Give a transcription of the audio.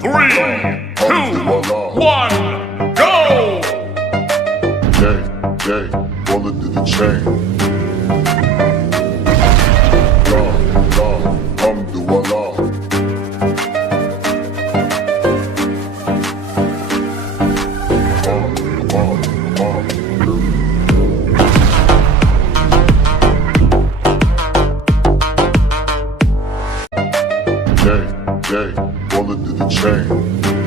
3, 2, 1, go! Gang, bullet to the chain. Alhamdulillah. Gang, bullet to the chain.